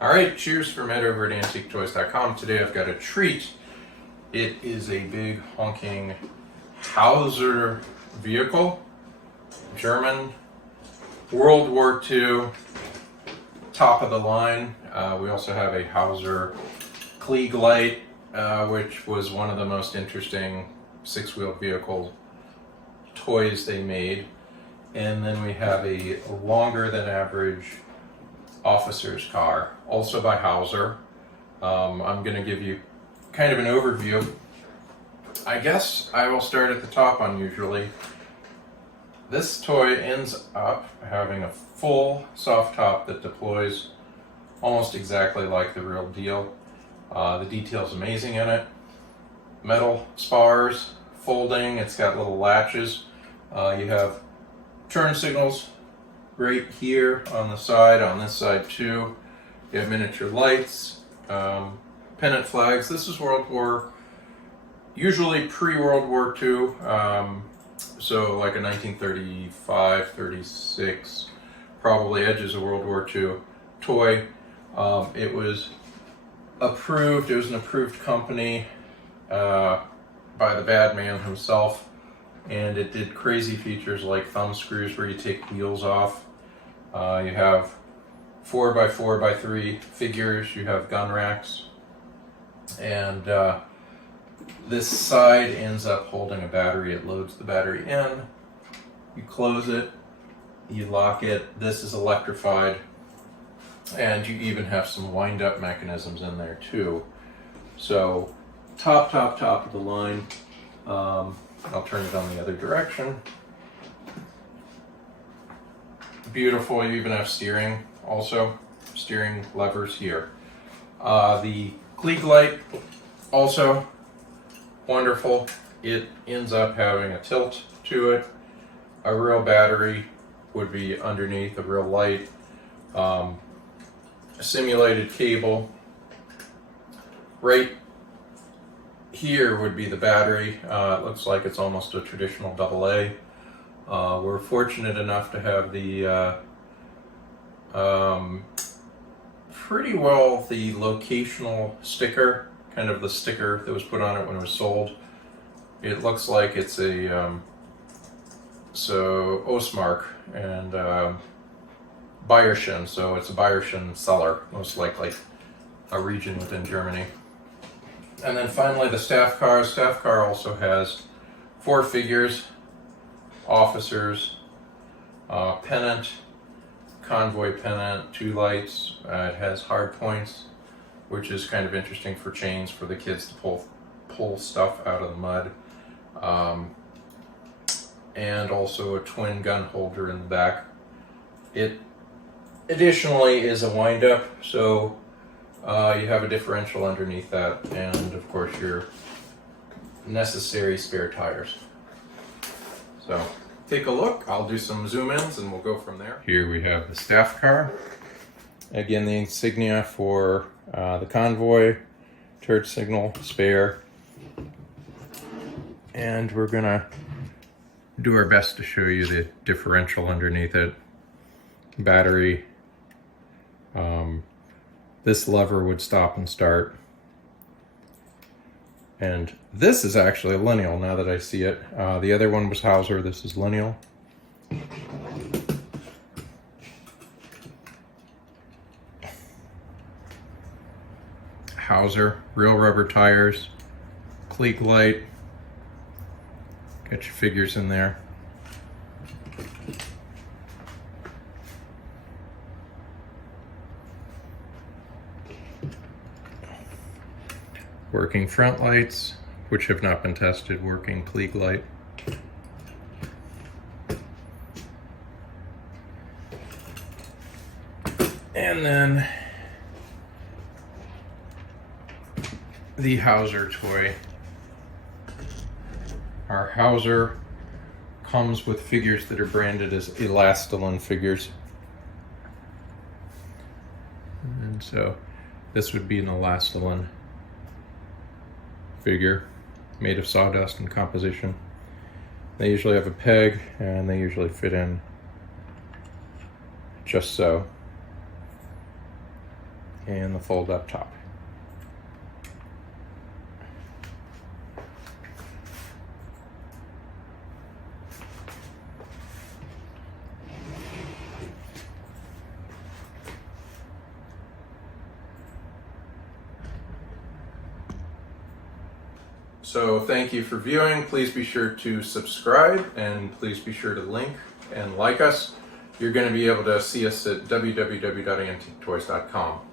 All right, cheers from Ed over at AntiqueToys.com. Today I've got a treat. It is a big honking Hauser vehicle, German, World War II, top of the line. We also have a Hauser Cleague light, which was one of the most interesting six-wheeled vehicle toys they made. And then we have a longer than average officer's car, also by Hauser. I'm going to give you kind of an overview. I guess I will start at the top unusually. This toy ends up having a full soft top that deploys almost exactly like the real deal. The detail's amazing in it. Metal spars, folding, it's got little latches. You have turn signals right here on the side, on this side too. You have miniature lights, pennant flags. This is usually pre-World War II, so like a 1935, 36, probably edges of World War II toy. It was approved, it was an approved company by the bad man himself, and it did crazy features like thumb screws where you take wheels off. You have 4x4x3 figures, you have gun racks, and this side ends up holding a battery. It loads the battery in, you close it, you lock it. This is electrified, and you even have some wind-up mechanisms in there too. So top of the line. I'll turn it on the other direction. Beautiful. You even have steering, also steering levers here. The Cleague light, also wonderful. It ends up having a tilt to it. A real battery would be underneath a real light. A simulated cable. Right here would be the battery. It looks like it's almost a traditional AA. We're fortunate enough to have the pretty well the locational sticker, kind of the sticker that was put on it when it was sold. It looks like it's a Ostmark and Bayerischen, so it's a Bayerischen seller, most likely a region within Germany. And then finally the staff car. Staff car also has 4 figures, officers, pennant, convoy pennant, 2 lights. It has hard points, which is kind of interesting for chains for the kids to pull stuff out of the mud. And also a twin gun holder in the back. It additionally is a wind-up, so you have a differential underneath that, and of course your necessary spare tires. So take a look. I'll do some zoom ins and we'll go from there. Here we have the staff car. Again, the insignia for the convoy, turret signal, spare. And we're gonna do our best to show you the differential underneath it. Battery. This lever would stop and start. And this is actually a lineal now that I see it. The other one was Hauser, this is lineal. Hauser, real rubber tires, Cleague light, got your figures in there. Working front lights, which have not been tested, working Cleague light. And then the Hauser toy. Our Hauser comes with figures that are branded as Elastolin figures. And so this would be an Elastolin figure made of sawdust and composition. They usually have a peg and they usually fit in just so. and the fold up top. So thank you for viewing. Please be sure to subscribe, and please be sure to link and like us. You're going to be able to see us at www.AntiqueToys.com.